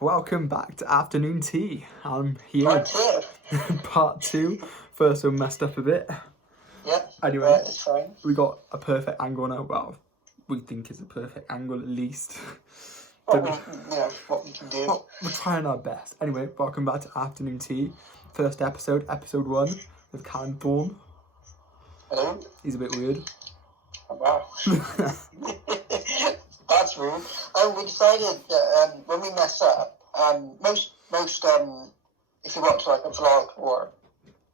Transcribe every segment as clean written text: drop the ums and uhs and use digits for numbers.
welcome back to Afternoon Tea. I'm here. Part two. Part 2. First one messed up a bit. Yep. Anyway, Right, it's fine. we got a perfect angle now. Well, we think it's a perfect angle at least. What we can do. Well, we're trying our best. Anyway, welcome back to Afternoon Tea. First episode, episode 1, with Callum Thorne. Hello? He's a bit weird. Oh, wow. That's rude. We decided that when we mess up, most if you watch like a vlog or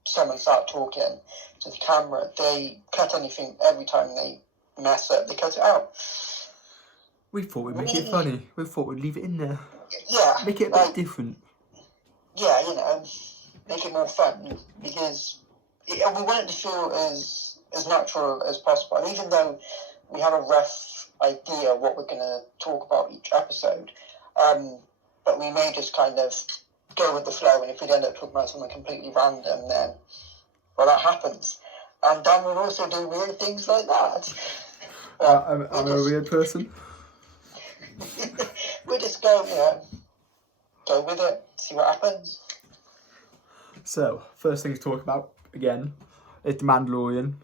someone start talking to the camera, they cut anything every time they mess up. They cut it out. We thought we'd make it funny. We thought we'd leave it in there. Yeah. Make it a bit different. Yeah, make it more fun because we want it to feel as natural as possible. And even though we have a rough idea of what we're going to talk about each episode, but we may just kind of go with the flow, and if we end up talking about something completely random, then, well, that happens. And Dan will also do weird things like that. I'm a weird person. We just go with it, see what happens. So, first thing to talk about, again, is the Mandalorian.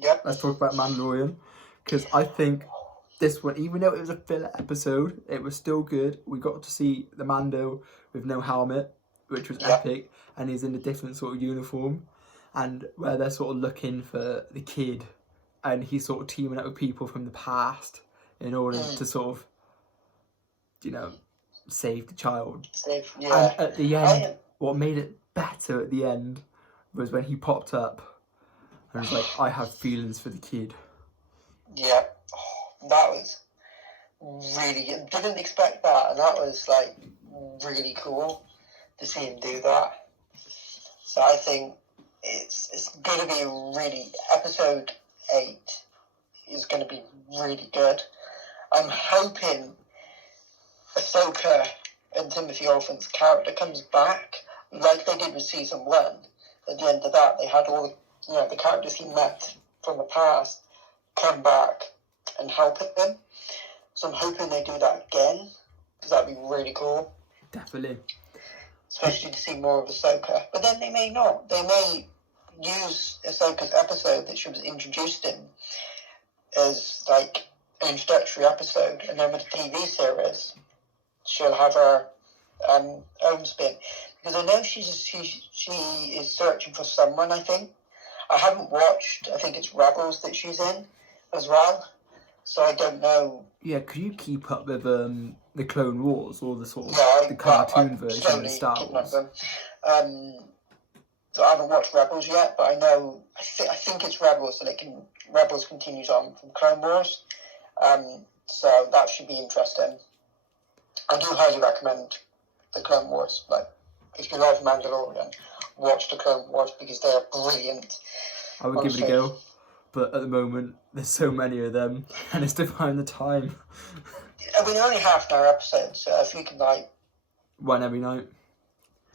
Yep. Let's talk about Mandalorian, because I think this one, even though it was a filler episode, it was still good. We got to see the Mando with no helmet, which was epic, and he's in a different sort of uniform, and where they're sort of looking for the kid, and he's sort of teaming up with people from the past in order to sort of, save the child. Yeah. And at the end, what made it better at the end was when he popped up and was like, I have feelings for the kid. Yeah. That was really good. Didn't expect that, and that was like really cool to see him do that. So I think it's going to be really, episode 8 is going to be really good. I'm hoping Ahsoka and Timothy Olyphant's character comes back like they did with season 1. At the end of that, they had all the characters he met from the past come back and help him. So I'm hoping they do that again, because that'd be really cool. Definitely. Especially to see more of Ahsoka. But then they may not. They may use Ahsoka's episode that she was introduced in as like an introductory episode, and then with the TV series, she'll have her own spin. Because I know she is searching for someone, I think. I haven't watched, I think it's Rebels that she's in as well. So I don't know. Yeah, could you keep up with the Clone Wars or the sort of the cartoon version of Star Wars? So I haven't watched Rebels yet, but I know I think it's Rebels, so Rebels continues on from Clone Wars. So that should be interesting. I do highly recommend the Clone Wars. Like, if you love Mandalorian, watch the Clone Wars because they are brilliant. I would give it a go. But at the moment, there's so many of them, and it's to find the time. I mean, only half an hour episodes, so if you can, one every night.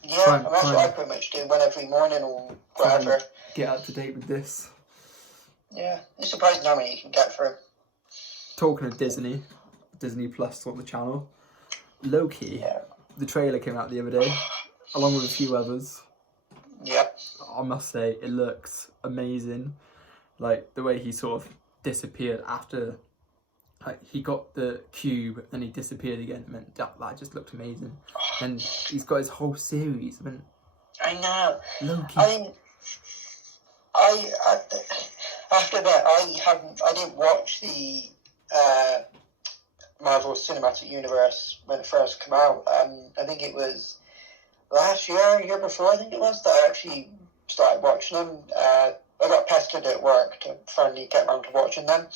Yeah, and that's what I pretty much do, one every morning or whatever. Get up to date with this. Yeah, it's surprising how many you can get through. Talking of Disney Plus on the channel, Loki, the trailer came out the other day, along with a few others. Yep. I must say, it looks amazing. Like, the way he sort of disappeared after, he got the cube and he disappeared again. I mean, that just looked amazing. And he's got his whole series. I know. Loki. I mean, after that, I didn't watch the Marvel Cinematic Universe when it first came out. I think it was last year before, I think it was, that I actually started watching them. I got pestered at work to finally get around to watching them.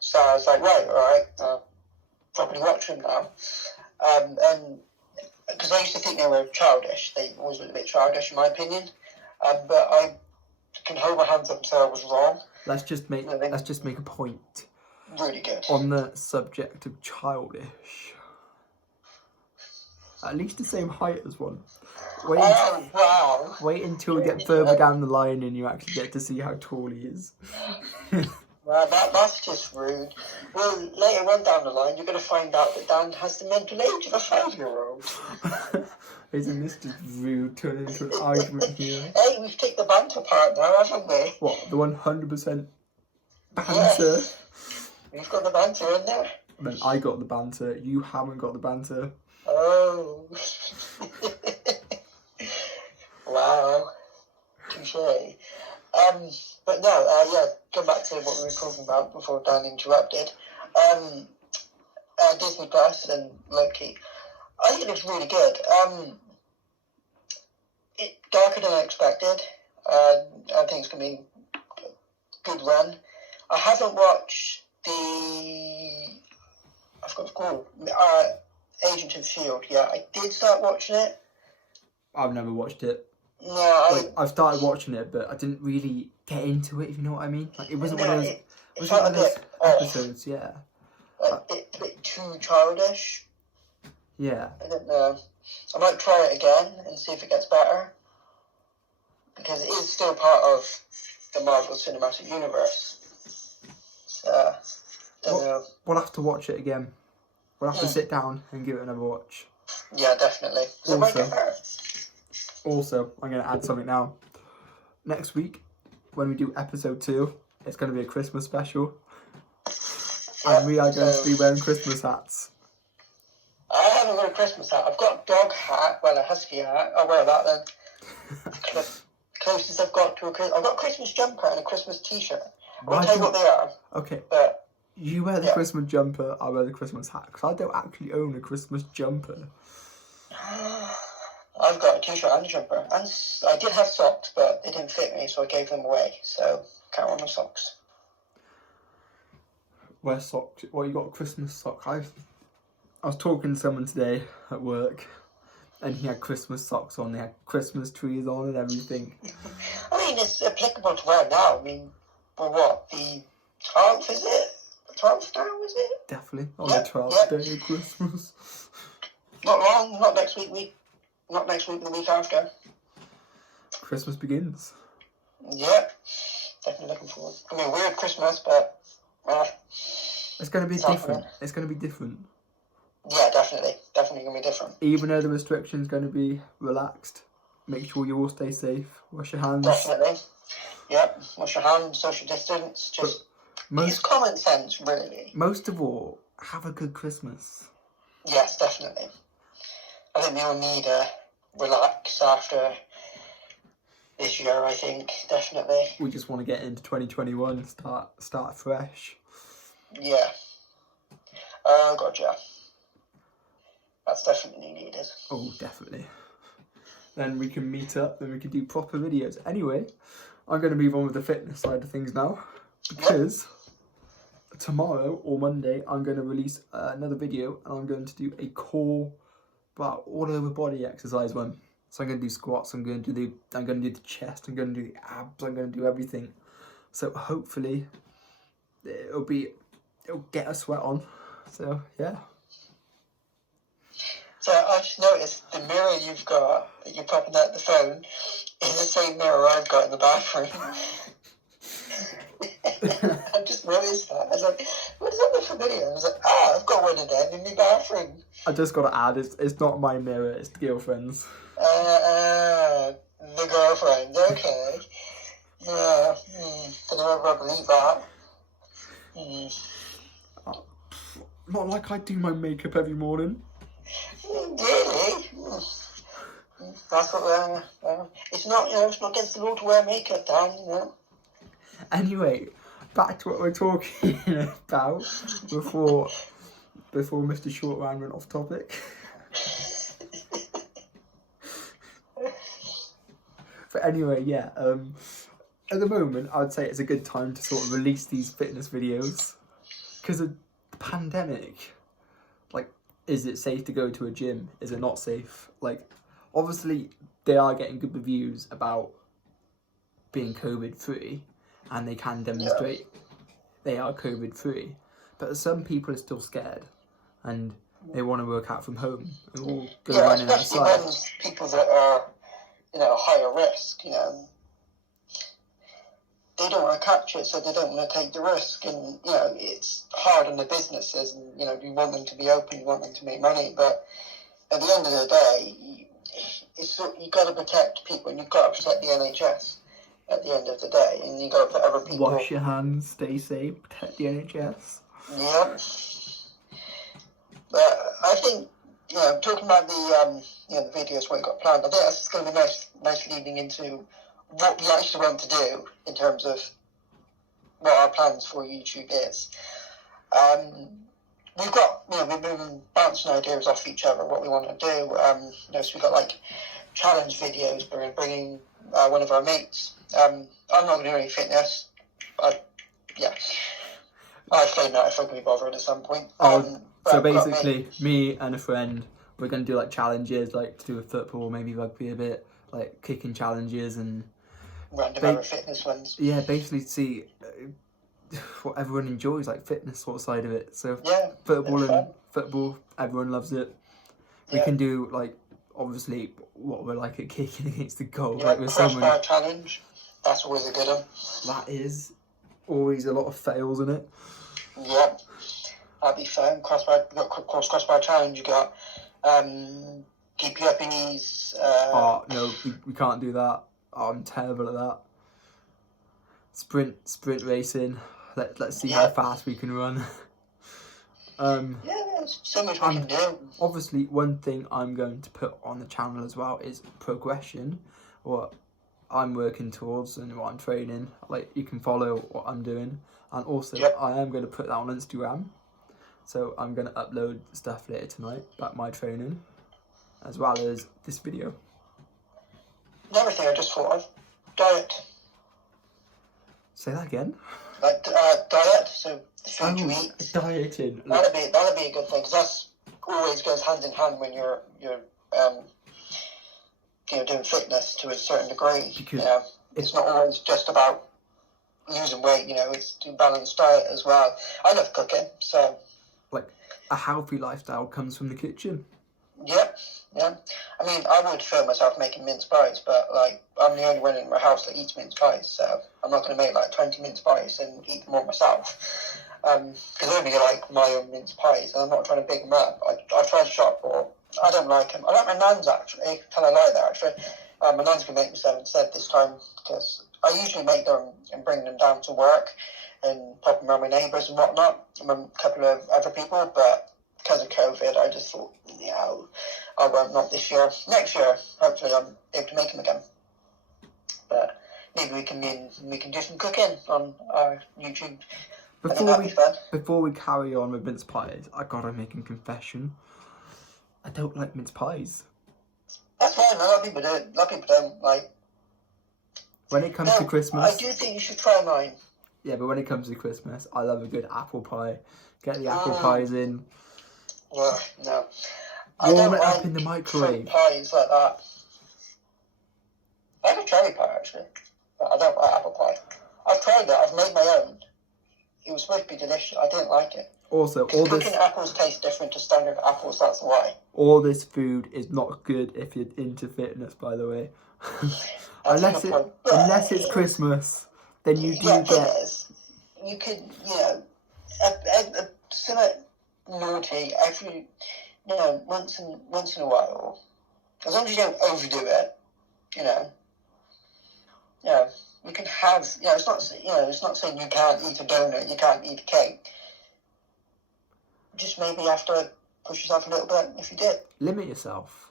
So I was like, alright, I'll probably watch them now. And because I used to think they were childish. They always were a bit childish, in my opinion. But I can hold my hands up and say I was wrong. Let's just make a point. Really good. On the subject of childish. At least the same height as one. Wait until we get further down the line and you actually get to see how tall he is. Well, that's just rude. Well, later on down the line, you're going to find out that Dan has the mental age of a 5-year-old. Isn't this just rude, turning into an argument here? Hey, we've taken the banter part now, haven't we? What, the 100% banter? Yes. We've got the banter in there. Then I got the banter, you haven't got the banter. Oh. Wow. Touche. But no, going back to what we were talking about before Dan interrupted. Disney Plus and Loki. I think it looks really good. It darker than I expected. I think it's going to be a good run. I haven't watched I forgot what it's called. Agent of S.H.I.E.L.D. Yeah, I did start watching it. I've never watched it. No, I've started watching it, but I didn't really get into it, if you know what I mean. Like, it wasn't one of those, it felt a bit episodes, yeah. Like, a bit too childish. Yeah. I don't know. I might try it again and see if it gets better. Because it is still part of the Marvel Cinematic Universe. So, don't know. We'll have to watch it again. We'll have to sit down and give it another watch. Yeah, definitely. It might get better. Also, I'm going to add something now. Next week, when we do episode 2, it's going to be a Christmas special. Yeah, and we are going to be wearing Christmas hats. I haven't got a Christmas hat. I've got a dog hat, well, a husky hat. I'll wear that then. Closest I've got to I've got a Christmas jumper and a Christmas t-shirt. I won't tell you what they are. Okay. But you wear the Christmas jumper, I wear the Christmas hat. Because I don't actually own a Christmas jumper. I've got a t-shirt and a jumper. And I did have socks, but they didn't fit me, so I gave them away. So, can't wear my socks. Wear socks? Well, you got a Christmas sock. I was talking to someone today at work, and he had Christmas socks on. They had Christmas trees on and everything. I mean, it's applicable to wear now. I mean, for what? The 12th, is it? The 12th now, is it? Definitely. On the 12th day of Christmas. Not long. Not next week. Not next week, the week after. Christmas begins. Yeah. Definitely looking forward. I mean, weird Christmas, but... it's going to be different. It's going to be different. Yeah, definitely. Definitely going to be different. Even though the restrictions going to be relaxed, make sure you all stay safe. Wash your hands. Definitely. Yep. Wash your hands, social distance. Just use common sense, really. Most of all, have a good Christmas. Yes, definitely. I think we all need to relax after this year, I think, definitely. We just want to get into 2021, start fresh. Yeah. Oh, gotcha. That's definitely needed. Oh, definitely. Then we can meet up, then we can do proper videos. Anyway, I'm going to move on with the fitness side of things now. Because tomorrow or Monday, I'm going to release another video, and I'm going to do a core, all over body exercise one. So I'm going to do squats, I'm going to do the chest, I'm going to do the abs, I'm going to do everything. So hopefully it'll get a sweat on. So yeah. So I just noticed the mirror you've got that you're popping out the phone is the same mirror I've got in the bathroom. I just noticed that. I was like, what does that look familiar? I was like, I've got one of them in my bathroom. I just got to add, it's not my mirror, it's the girlfriend's. The girlfriend, okay. Yeah, don't know if I believe that. Not like I do my makeup every morning. Really? That's what it's not, it's not against the law to wear makeup, Dan, Anyway, back to what we're talking about before Mr. Shortman went off topic. But anyway, yeah, at the moment, I would say it's a good time to sort of release these fitness videos. Because of the pandemic, like, is it safe to go to a gym? Is it not safe? Like, obviously, they are getting good reviews about being COVID-free, and they can demonstrate they are COVID-free. But some people are still scared, and they want to work out from home or go running outside. Especially when people that are, higher risk, they don't want to catch it, so they don't want to take the risk. And, you know, it's hard on the businesses, and, you know, you want them to be open, you want them to make money, but at the end of the day, you've got to protect people, and you've got to protect the NHS at the end of the day, and you've got to put other people... Wash your hands, stay safe, protect the NHS. Yeah. But I think, you know, talking about the the videos what we got planned, I think that's going to be nice leading into what we actually want to do in terms of what our plans for YouTube is. We've got, you know, we've been bouncing ideas off each other, what we want to do. You know, so we've got, like, challenge videos. We're bringing one of our mates. I'm not going to do any fitness. I'll explain that if I can be bothered at some point. So basically, me and a friend, we're going to do, like, challenges, like, to do with football, maybe rugby a bit, like, kicking challenges and... random other fitness ones. Yeah, basically see what everyone enjoys, like fitness sort of side of it. So yeah, football, everyone loves it. We can do, like, obviously what we're like at kicking against the goal. Yeah, like with crossbar challenge. That's always a good one. That is always a lot of fails in it. Yeah, that'd be fun. Crossbar challenge. You got keep you up your knees. No, we can't do that. I'm terrible at that. Sprint racing. Let's see how fast we can run. There's so much we can do. Obviously, one thing I'm going to put on the channel as well is progression, what I'm working towards and what I'm training. Like, you can follow what I'm doing, and also I am going to put that on Instagram. So I'm going to upload stuff later tonight about my training, as well as this video. Another thing I just thought of, diet. Say that again. Like diet, so the food you eat. Dieting. That'd be a good thing, because that's always goes hand in hand when you're doing fitness to a certain degree. Because it's not always just about losing weight. You know, it's to balanced diet as well. I love cooking, so like a healthy lifestyle comes from the kitchen. Yep. Yeah. I mean, I would film myself making mince pies, but, like, I'm the only one in my house that eats mince pies, so I'm not going to make, like, 20 mince pies and eat them all myself. Because I only like my own mince pies, and I'm not trying to big them up. I've tried shop, or I don't like them. I like my nan's, actually. Kind of like that, actually. My nan's going to make me some instead this time, because I usually make them and bring them down to work and pop them around my neighbours and whatnot, and a couple of other people, but because of COVID, I just thought, I won't, not this year. Next year, hopefully I'm able to make them again. But maybe we can do some cooking on our YouTube. Before we carry on with mince pies, I gotta make a confession. I don't like mince pies. That's fine. A lot of people do. A lot of people don't like. When it comes to Christmas, I do think you should try mine. Yeah, but when it comes to Christmas, I love a good apple pie. Get the apple pies in. No. Warm it up in the microwave. Pies like that. I like a cherry pie, actually. But I don't like apple pie. I've tried it. I've made my own. It was supposed to be delicious. I didn't like it. Also, cooking apples taste different to standard apples. That's why. All this food is not good if you're into fitness, by the way. unless it's Christmas, then you do get. You could, something naughty every, once in a while, as long as you don't overdo it, you can have, it's not saying you can't eat a donut, you can't eat a cake. Just maybe have to push yourself a little bit if you did. Limit yourself.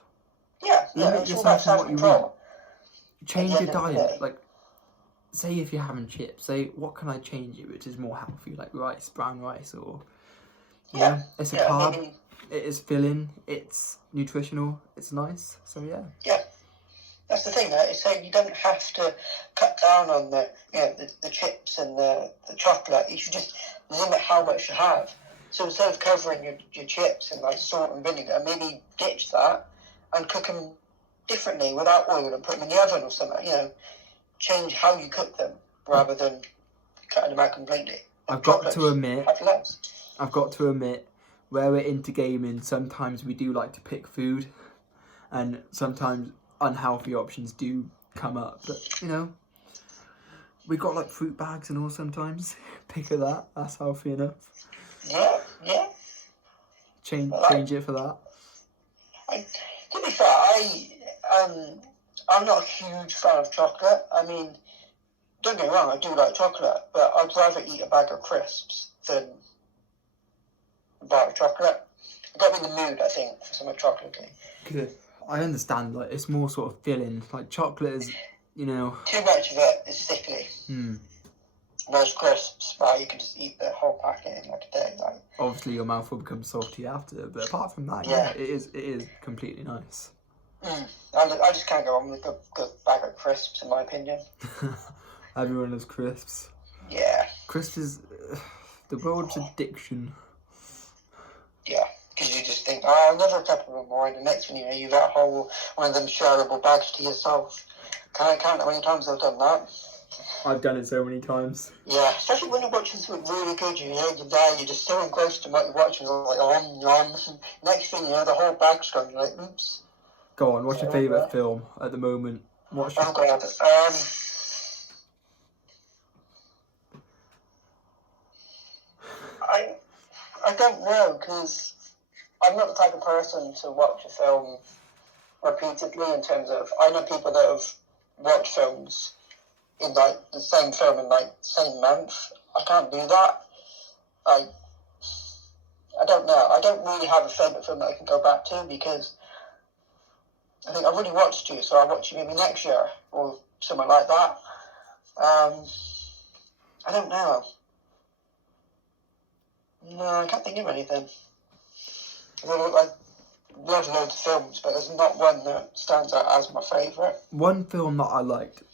Yeah, Limit yourself in what you eat. Change your diet. Like, say if you're having chips, say what can I change it which is more healthy, like rice, brown rice, or it's a carb. Maybe. It is filling. It's nutritional. It's nice. So yeah. That's the thing, right? So you don't have to cut down on the chips and the chocolate. You should just limit how much you have. So instead of covering your chips in like salt and vinegar, maybe ditch that and cook them differently without oil and put them in the oven or something. Change how you cook them rather than cutting them out completely. I've got to admit, where we're into gaming, sometimes we do like to pick food, and sometimes unhealthy options do come up. But We got like fruit bags and all sometimes. Pick of that. That's healthy enough. Yeah, yeah. Change it for that. To be fair, I'm not a huge fan of chocolate. I mean, don't get me wrong, I do like chocolate, but I'd rather eat a bag of crisps than a bar of chocolate. It got me in the mood, I think, for something chocolatey. Good. I understand. Like it's more sort of filling. Like chocolate is, you know. Too much of it is sickly. Hmm. Those crisps, well, you can just eat the whole packet in like a day. Like, obviously, your mouth will become salty after, but apart from that, Yeah. it is completely nice. I just can't go wrong with a good bag of crisps, in my opinion. Everyone loves crisps. Yeah. Crisps is the world's addiction. Yeah, because you just think, oh, I'll never a couple of more, and the next thing you know, you've got a whole one of them shareable bags to yourself. Can't count how many times I've done that. I've done it so many times. Yeah, especially when you're watching something really good, you know, you're there, you're just so engrossed in what you're watching, you're like, oh, yum. Next thing you know, the whole bag's gone, you're like, oops. Go on, what's your favourite film at the moment? Oh, God. I don't know, because I'm not the type of person to watch a film repeatedly in terms of, I know people that have watched films in like the same film in like the same month. I can't do that. I don't know. I don't really have a favourite film that I can go back to because I think I've already watched you, so I'll watch you maybe next year or something like that. I don't know. No, I can't think of anything. I love loads of films, but there's not one that stands out as my favourite. One film that I liked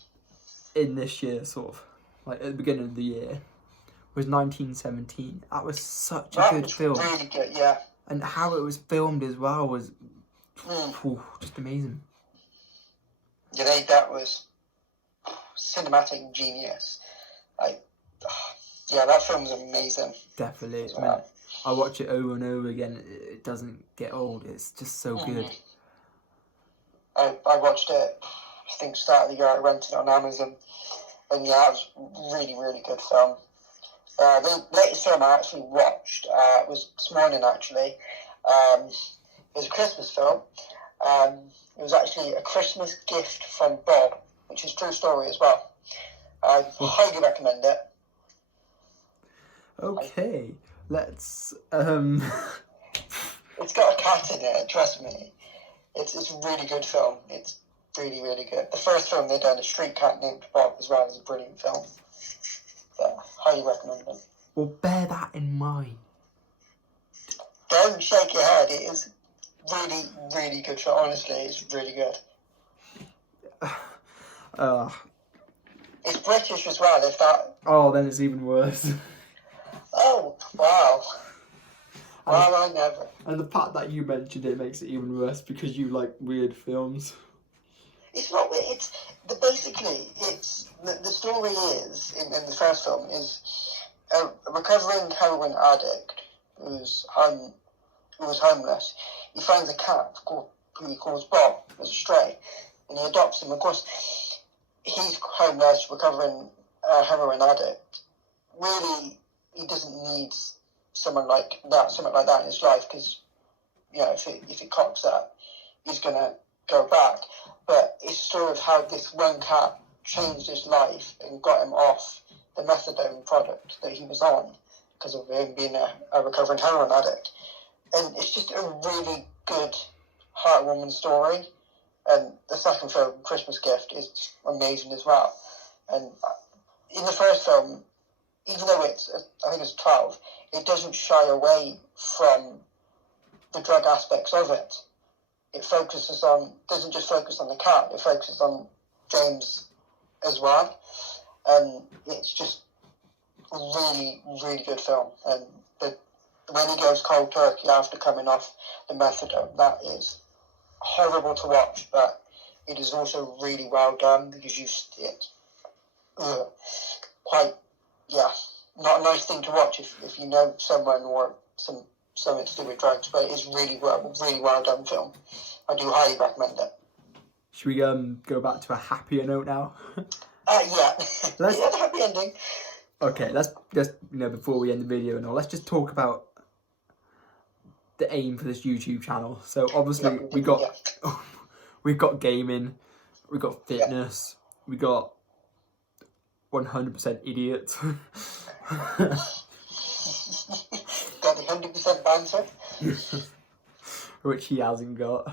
in this year, sort of, like at the beginning of the year, was 1917. That was such a good film. Really good, yeah. And how it was filmed as well was just amazing. Yeah, that was cinematic genius. Yeah, that film's amazing. Definitely. I mean, I watch it over and over again. It doesn't get old. It's just so good. I watched it, I think, start of the year. I rented it on Amazon. And yeah, it was really, really good film. The latest film I actually watched was this morning, actually. It was a Christmas film. It was actually A Christmas Gift from Bob, which is a true story as well. I highly recommend it. Okay, let's... It's got a cat in it, trust me. It's a really good film. It's really, really good. The first film they done, A Street Cat Named Bob, as well, is a brilliant film. So, highly recommend it. Well, bear that in mind. Don't shake your head. It is really, really good show. Honestly, it's really good. It's British as well, if that... Oh, then it's even worse. Oh, wow. Well, I never. And the fact that you mentioned it makes it even worse because you like weird films. It's not weird. Basically, the story is, in the first film, is a recovering heroin addict who's homeless. He finds a cat who he calls Bob as a stray, and he adopts him. Of course, he's homeless, recovering heroin addict. Really, he doesn't need something like that in his life because, you know, if it cocks up, he's gonna go back. But it's a story of how this one cat changed his life and got him off the methadone product that he was on because of him being a recovering heroin addict. And it's just a really good, heartwarming story. And the second film, Christmas Gift, is amazing as well. And in the first film, even though I think it's 12, it doesn't shy away from the drug aspects of it. It doesn't just focus on the cat, it focuses on James as well. And it's just a really, really good film. And when he goes cold turkey after coming off the methadone, that is horrible to watch, but it is also really well done because not a nice thing to watch if you know someone or something to do with drugs, but it's really well done film. I do highly recommend it. Should we go back to a happier note now? Yeah. Let's- Yeah, the happy ending. Okay, let's just, before we end the video and all, let's just talk about the aim for this YouTube channel. So obviously we've got gaming, we got fitness, we got 100% idiots. Got the 100% banter. Which he hasn't got.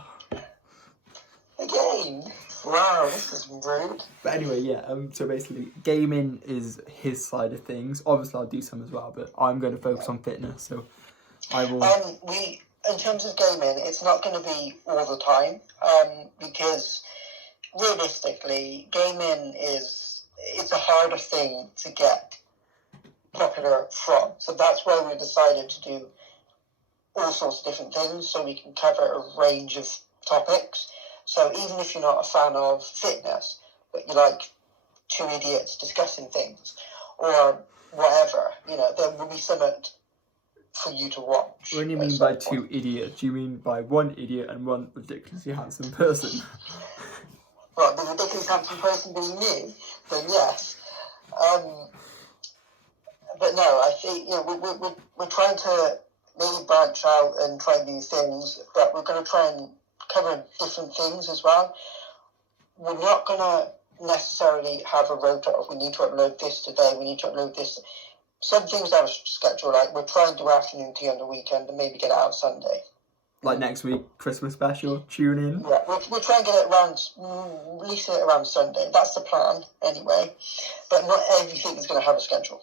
Again. Wow, this is rude. But anyway, yeah, so basically gaming is his side of things. Obviously I'll do some as well, but I'm going to focus on fitness, so I will... In terms of gaming, it's not going to be all the time, because realistically, gaming it's a harder thing to get popular from. So that's why we decided to do all sorts of different things, so we can cover a range of topics. So even if you're not a fan of fitness, but you like two idiots discussing things, or whatever, there will be something for you to watch. When you mean by two idiots, do you mean by one idiot and one ridiculously handsome person? Well, the ridiculously handsome person being me, then yes. But no, I think we're trying to maybe branch out and try new things, but we're going to try and cover different things as well. We're not going to necessarily have a rota of we need to upload this today, we need to upload this. Some things that are scheduled, like we're trying to do afternoon tea on the weekend and maybe get it out Sunday. Like next week, Christmas special, tune in. Yeah, we'll try and get it around, release it around Sunday. That's the plan, anyway. But not everything is going to have a schedule.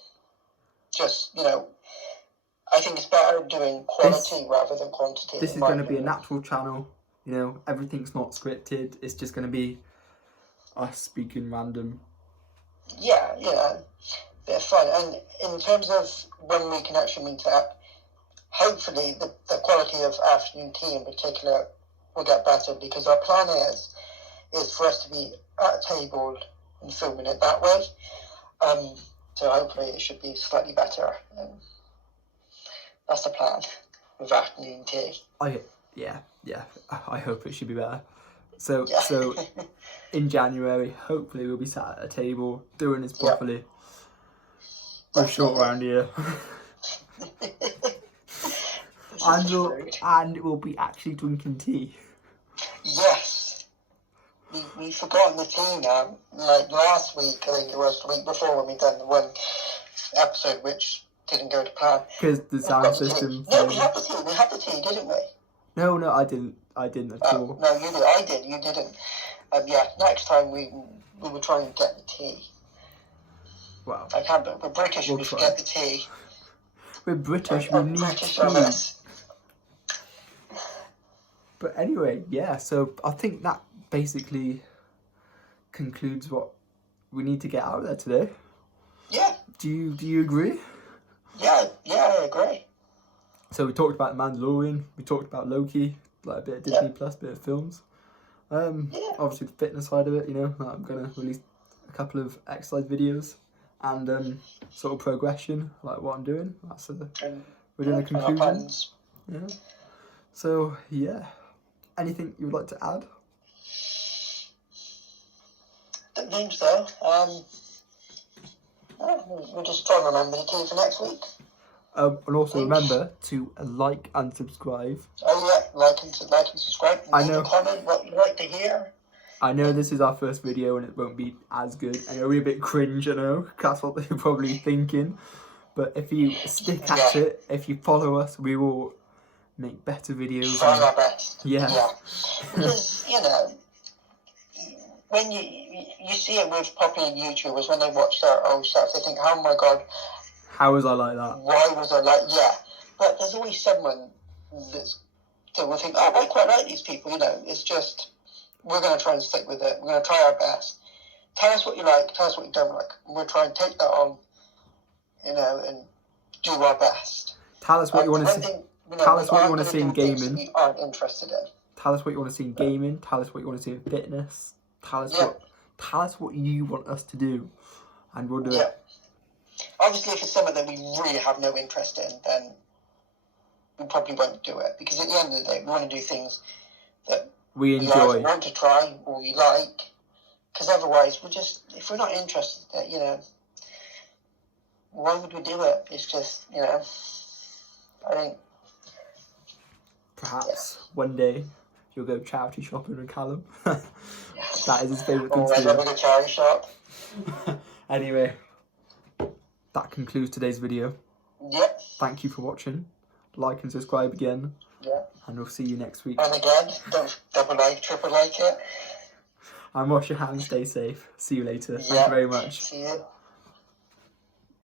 Just, I think it's better doing quality rather than quantity. This is going to be a natural channel. Everything's not scripted. It's just going to be us speaking random. Yeah. Bit of fun. And in terms of when we can actually meet up, hopefully the quality of afternoon tea in particular will get better, because our plan is for us to be at a table and filming it that way. So hopefully it should be slightly better. That's the plan with afternoon tea. Yeah. I hope it should be better. So in January, hopefully we'll be sat at a table doing this properly. We're short around here. and we'll be actually drinking tea. Yes. We've forgotten the tea now. Like last week, I think it was the week before, when we done the one episode which didn't go to plan. Because the sound system... No, we had the tea. We had the tea, didn't we? No, I didn't at all. No, you did. I did. You didn't. Next time we will try and get the tea. Wow. I can't, but we're British, we forget the tea. We're British, we need tea. But anyway, yeah, so I think that basically concludes what we need to get out there today. Yeah. Do you agree? Yeah, I agree. So we talked about Mandalorian, we talked about Loki, like a bit of Disney Plus, bit of films. Obviously the fitness side of it, I'm going to release a couple of exercise videos and sort of progression, like what I'm doing. We're doing a conclusion. Yeah. So, yeah. Anything you would like to add? Don't think so. We'll just try and remember the tea for next week. And also remember to like and subscribe. Oh yeah, like and subscribe. I know. Comment what you'd like to hear. I know this is our first video and it won't be as good, and it'll be a bit cringe, that's what you're probably thinking. But if you stick at it, if you follow us, we will make better videos. Try our best. Yeah. Because, when you see it with popular YouTubers, when they watch their old stuff, they think, oh my God, how was I like that? Why was I like, but there's always someone that will think, oh, I quite like these people, it's just, we're going to try and stick with it, we're going to try our best. Tell us what you like, tell us what you don't like, and we'll try and take that on, and do our best. Tell us what you want to see. Tell us what you want to see in gaming. We aren't interested in. Tell us what you want to see in gaming. Tell us what you want to see in fitness. Tell us what you want us to do, and we'll do it. Obviously, if it's something that we really have no interest in, then we probably won't do it. Because at the end of the day, we want to do things that we enjoy, want to try, or we like, Because otherwise, if we're not interested, you know, why would we do it? It's just, you know, I think. Perhaps one day you'll go charity shopping with Callum. That is his favourite thing Oh, I to love a good charity shop. do. Anyway, that concludes today's video. Yep. Thank you for watching. Like and subscribe again. Yeah. And we'll see you next week. And again, don't double like, triple like it. And wash your hands, stay safe. See you later. Thank you very much. See you.